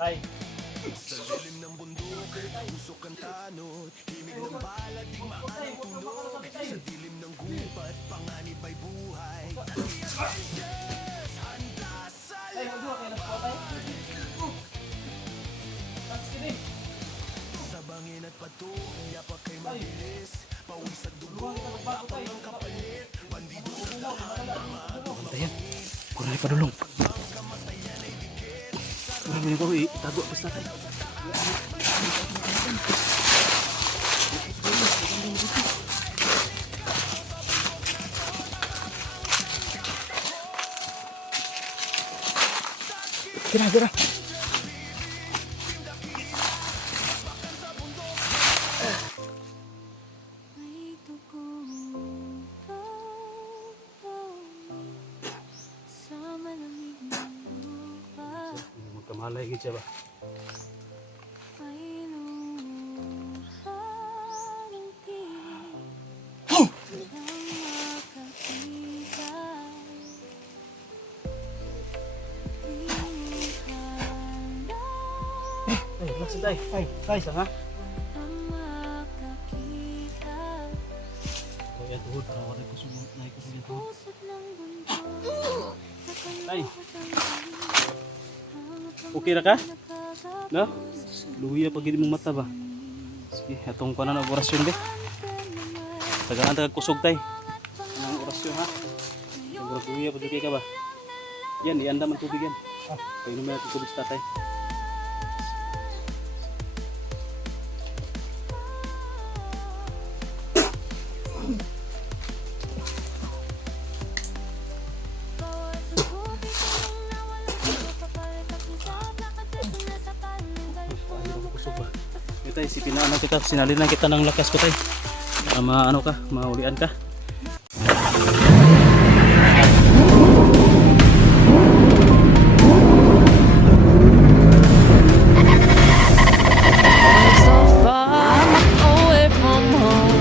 Tay. Sa dilim ng bundok, usok ang tanod, himig ng bala, digmaan ang tunog. Sa dilim ng gubat, panganib ay buhay. Handa sa Tay, huwag mo kayo nagpo, tay. Sige. sa bangin at pato, yapak kay mabilis. Pawis at dugo, tapang ang kapalit. Bandido sa lahat, Ayan, kurang padulong. Kurang ini ko itago basta tayo. Kira, kira. May dugo sa malamig na lupa. Magkamalay gid siya ba? May luha ng tinig nang makakita. Ay, laksi tay. Tay, sanga. Nang makakita. Kaya tuhod para wala ko sumot na ko sa tuhod. Pusot ng bundok Tay. nakalungkot ang galing. Okay ra ka? No? Luya pag hindi mong mata ba? Sige, atong ko na ng orasyon be. Tagaan tagad kusog tay. Ang orasyon ha. Siguro luya pag ka ba? Yan, ianda man tubig yan. Kaya naman natin tubig sa tatay. Kusog ba? Ito tay, sipinaan na kita. Sinalin na kita ng lakas ko tay. Para ano ka, maulian ka. So far away from home.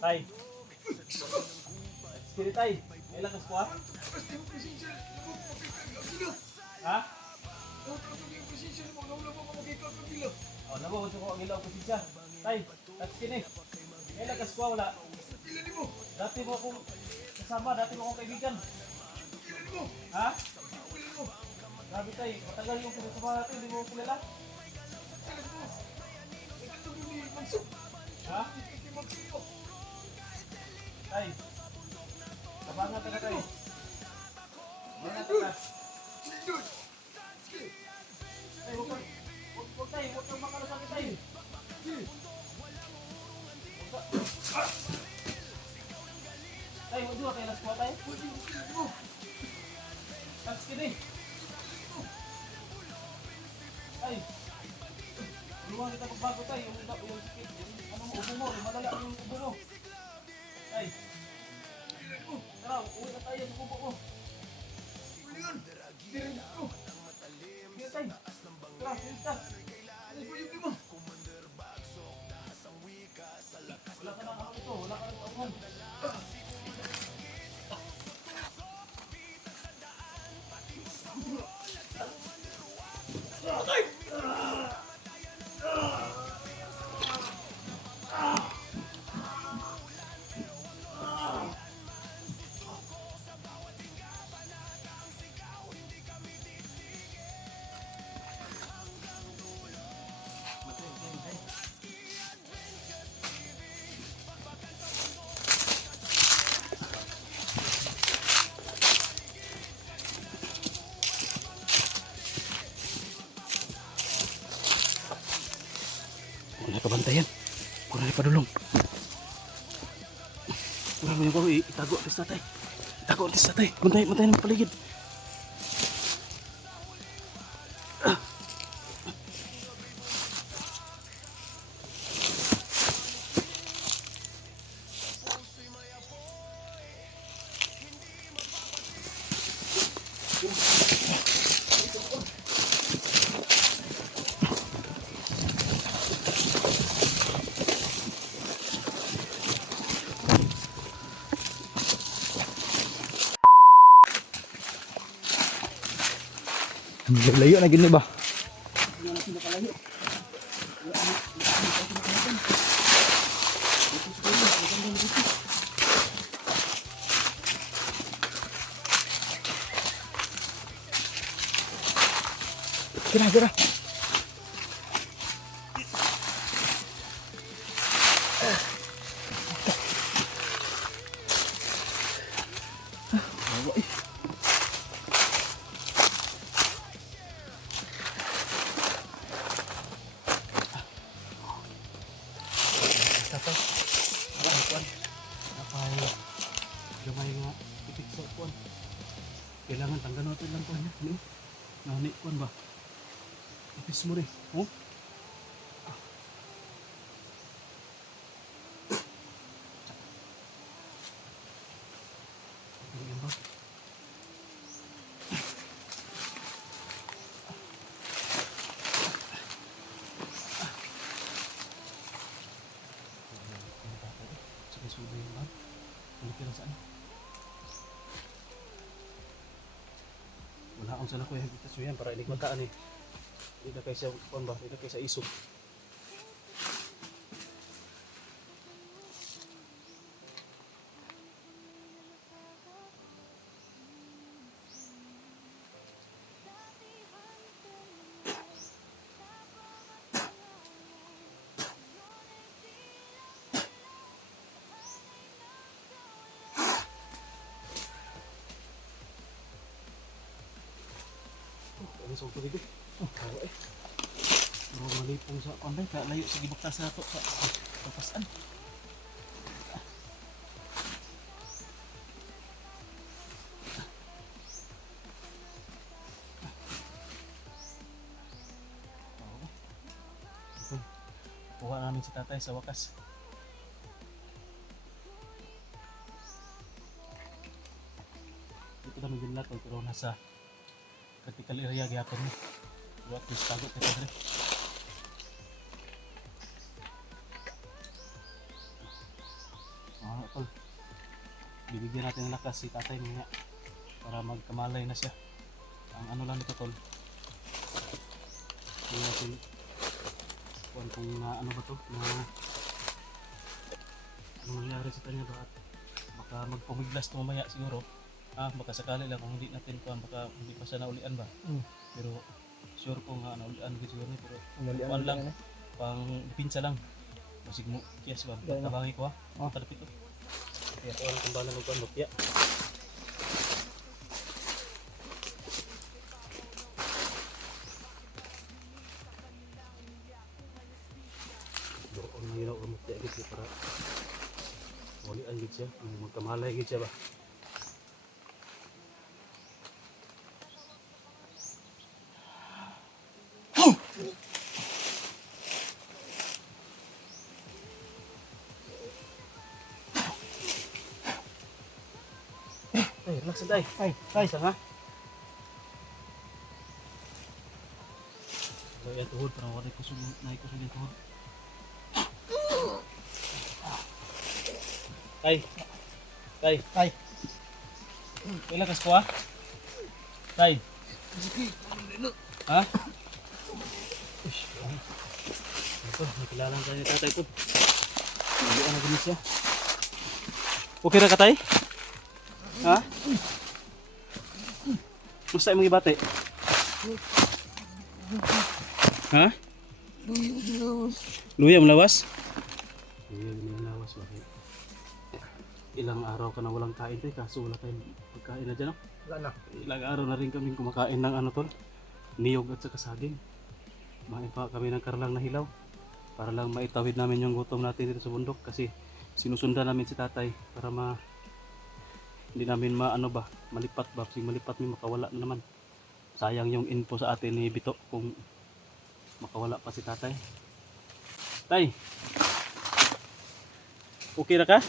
Tay. Sige tay. Ilang kas kuha? Ha? Oh, nabo ko ang ilaw ko siya. Tay, tas kini. Ilang kas kuha wala? Dati mo akong kasama, dati mo akong kaibigan. Ha? Grabe tay, matagal yung pinasama natin, hindi mo ako kilala. Ha? Tay, kabangan ka na tay. Bangan ka na. Tay, huwag tay, huwag kang makalasakit tay. Tay, huwag doon, kaya naskuha tay. Thanks kini. Tay, luwan kita pagbago tay, yung sikit, ano mo, ubo mo, malala yung ubo mo. Tay, tara, uwi na tayo, ubo mo. Sige tay, tara, silta. Wala ka na ako ito, wala ka na ako. Wala kabantayan. Kurang na padulong. Kurang mo yung ko, itago ang tatay. Itago ang tatay. Bantay ng paligid. Layo na gini ba? Kira. Gamay nga ipit sa kuan. Kailangan tanggal natin lang kuan niya. Nani kuan ba? Ipis mo rin. Oh? Ayan ba? Sige, sudah yun ba? Ano kira saan? Wala akong sana kuya kita suyan para inig mataan eh. Hindi na kayo sa kuwan ba? Hindi na kayo sa isok. Ano sa tubig eh? Kawa eh. Mga malipong sa kanday, kaya layo sa gibaktas na ito sa kapasan. Kuha namin si tatay sa wakas. Dito namin binlatol pero nasa critical area gyapon ni. Buat bis tagot kita dire. tol. Bibigyan natin ng lakas si tatay niya para magkamalay na siya. Ang ano lang nito tol. Hindi natin kung ano ba to na ano nangyari sa kanya ba at baka magpumiglas to mamaya siguro. Baka sakali lang kung hindi natin kuan baka hindi pa siya naulian ba. Pero sure ko nga naulian gid siguro ni pero kuan lang pang pinsa lang. Masig mo yes ba tabangi ko kalapit to. Kaya ko lang kumbalan ng kuan mutya. Doon na yun ako mutya gid para ulian gid siya magkamalay gid siya ba. Ay, relax na tayo. Ay, isa nga. Kaya tuhod, parang wala kusog yung tuhod. Tay. Kailan kas ko Tay. Ha? Ito, nakilalang tayo ni tatay ko. Hindi na ganun siya. Okay na ka tay? Ha? Musta imong ibate? Ha? Luya mo lawas? Luya mo lawas bakit? Ilang araw ka na walang kain tayo kaso wala tayong pagkain na dyan. Wala na. Ilang araw na rin kami kumakain ng ano tol, niyog at saka saging. Kumain pa kami ng karlang na hilaw para lang maitawid namin yung gutom natin dito sa bundok kasi sinusundan namin si tatay para hindi namin malipat ba, kasi malipat may makawala na naman. Sayang yung info sa atin ni Bito kung makawala pa si tatay. Tay, okay na ka?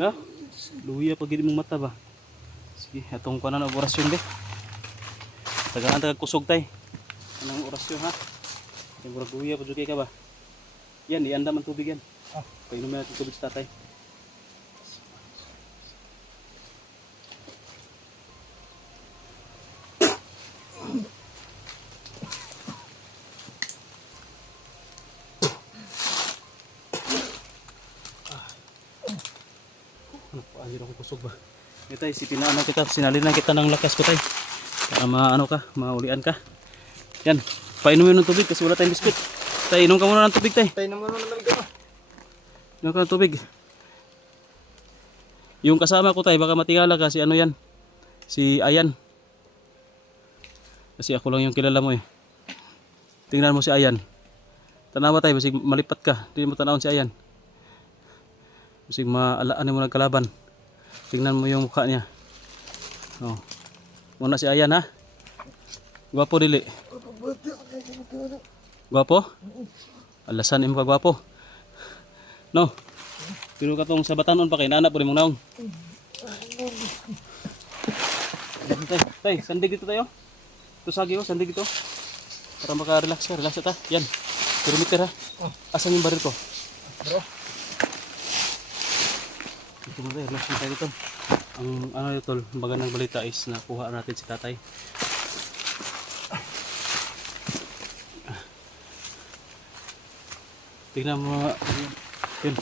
No? Luya pag hindi mong mata ba? Sige, atong ko na ng orasyon be. Tagaan kusog tay. Anong orasyon ha? Yung luya pag ka ba? Yan, ianda man tubig yan. Painumin natin tubig sa tatay. Ayun ako kusog ba. Ito tay, sipinaan na kita, sinalin na kita ng lakas ko tay. Para maulian ka. Yan, painumin ng tubig kasi wala tayong biskuit. Tay, inom ka muna ng tubig tay. Tay naman naman ka. Inom ka ng tubig. Yung kasama ko tay, baka matingala ka si ano yan. Si Ayan. Kasi ako lang yung kilala mo eh. Tingnan mo si Ayan. Tanawa tay, basig malipat ka. Hindi mo tanawon si Ayan. Basig maalaan mo nagkalaban. Tingnan mo yung mukha niya. Oh. Muna si Ayan ha. Gwapo dili. Gwapo? Alasan mo ka gwapo. No. Pero katong sa batanon pa kay nana po mong naong. Tay, sandig dito tayo. Ito sagi ko, sandig dito. Para maka-relax ka, relax ta. Yan. Perimeter ha. Asan yung baril ko? Bro. Ito mo tayo, relax tayo dito. Ang ano ito, magandang balita is nakuha natin si tatay. Tingnan mo, yun.